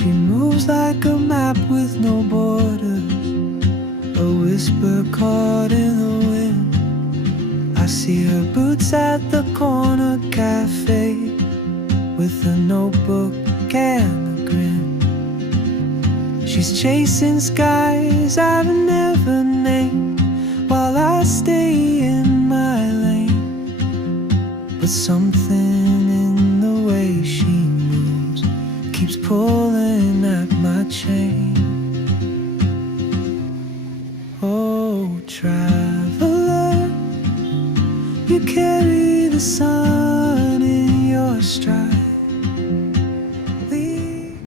She moves like a map with no borders, a whisper caught in the wind. I see her boots at the corner cafe, with a notebook and a grin. She's chasing skies I've never named, while I stay in my lane. But something in the way she moves keeps pulling at my chain.